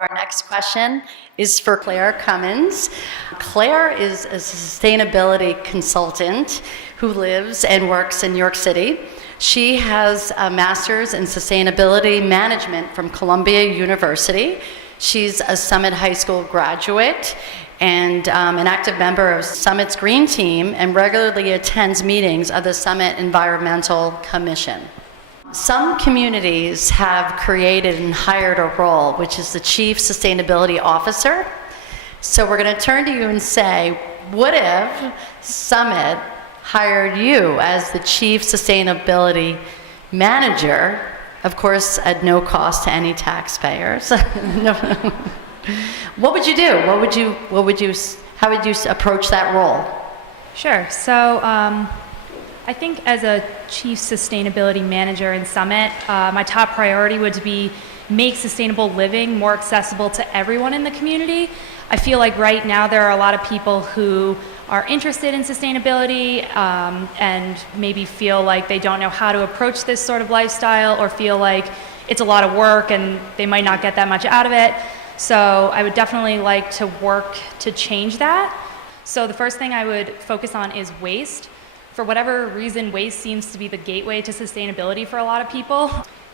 Our next question is for Claire Cummins. Claire is a sustainability consultant who lives and works in New York City. She has a master's in sustainability management from Columbia University. She's a Summit High School graduate and an active member of Summit's Green Team and regularly attends meetings of the Summit Environmental Commission. Some communities have created and hired a role, which is the Chief Sustainability Officer. So we're going to turn to you and say, what if Summit hired you as the Chief Sustainability Manager, of course, at no cost to any taxpayers? What would you do? How would you approach that role? Sure. So I think as a Chief Sustainability Manager in Summit, my top priority would be make sustainable living more accessible to everyone in the community. I feel like right now there are a lot of people who are interested in sustainability and maybe feel like they don't know how to approach this sort of lifestyle or feel like it's a lot of work and they might not get that much out of it. So I would definitely like to work to change that. So the first thing I would focus on is waste. For whatever reason, waste seems to be the gateway to sustainability for a lot of people.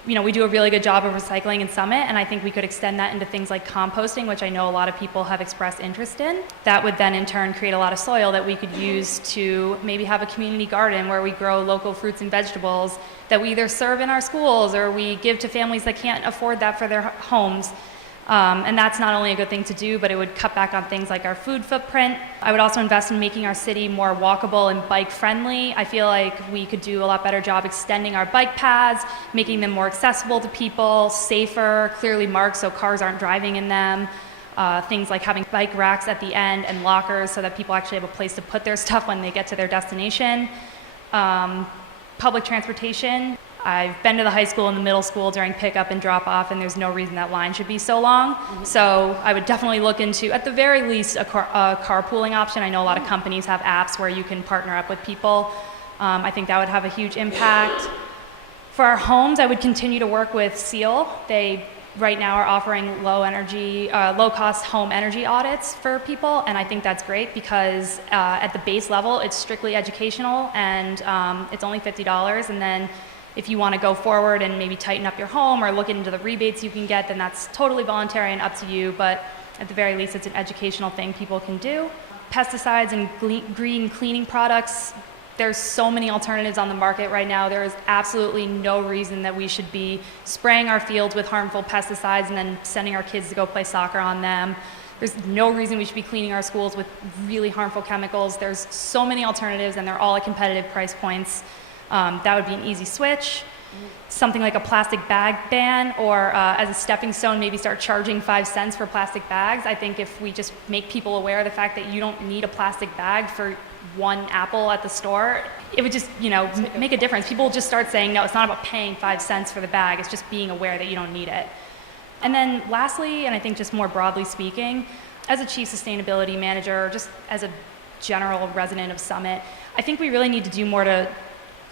You know, we do a really good job of recycling in Summit, and I think we could extend that into things like composting, which I know a lot of people have expressed interest in. That would then in turn create a lot of soil that we could use to maybe have a community garden where we grow local fruits and vegetables that we either serve in our schools or we give to families that can't afford that for their homes. And that's not only a good thing to do, but it would cut back on things like our food footprint. I would also invest in making our city more walkable and bike friendly. I feel like we could do a lot better job extending our bike paths, making them more accessible to people, safer, clearly marked so cars aren't driving in them. Things like having bike racks at the end and lockers so that people actually have a place to put their stuff when they get to their destination. Public transportation. I've been to the high school and the middle school during pickup and drop off, and there's no reason that line should be so long. So I would definitely look into, at the very least, a carpooling option. I know a lot of companies have apps where you can partner up with people. I think that would have a huge impact. For our homes, I would continue to work with SEAL. They right now are offering low-cost home energy audits for people, and I think that's great because at the base level, it's strictly educational, and it's only $50, and then if you want to go forward and maybe tighten up your home or look into the rebates you can get, then that's totally voluntary and up to you, but at the very least, it's an educational thing people can do. Pesticides and green cleaning products, there's so many alternatives on the market right now. There is absolutely no reason that we should be spraying our fields with harmful pesticides and then sending our kids to go play soccer on them. There's no reason we should be cleaning our schools with really harmful chemicals. There's so many alternatives, and they're all at competitive price points. That would be an easy switch. Something like a plastic bag ban, or as a stepping stone, maybe start charging 5 cents for plastic bags. I think if we just make people aware of the fact that you don't need a plastic bag for one apple at the store, it would just, make a difference. People will just start saying, no, it's not about paying 5 cents for the bag, it's just being aware that you don't need it. And then lastly, and I think just more broadly speaking, as a Chief Sustainability Manager, just as a general resident of Summit, I think we really need to do more to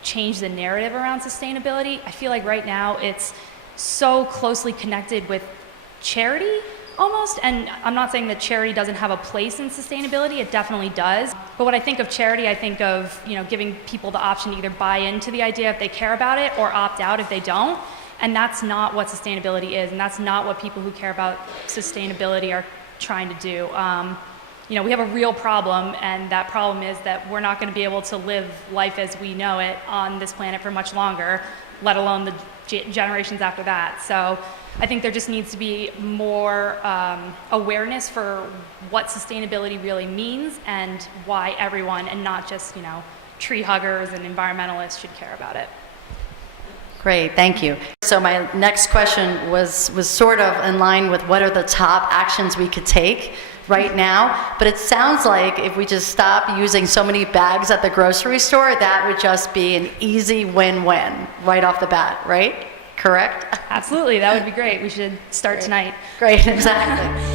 change the narrative around sustainability. I feel like right now it's so closely connected with charity almost, and I'm not saying that charity doesn't have a place in sustainability, it definitely does. But when I think of charity, I think of giving people the option to either buy into the idea if they care about it or opt out if they don't. And that's not what sustainability is, and that's not what people who care about sustainability are trying to do. We have a real problem, and that problem is that we're not going to be able to live life as we know it on this planet for much longer, let alone the generations after that. So I think there just needs to be more awareness for what sustainability really means and why everyone, and not just, tree huggers and environmentalists should care about it. Great, thank you. So my next question was sort of in line with what are the top actions we could take right now, but it sounds like if we just stop using so many bags at the grocery store, that would just be an easy win-win right off the bat, right? Correct? Absolutely, that would be great. We should start tonight. Great, exactly.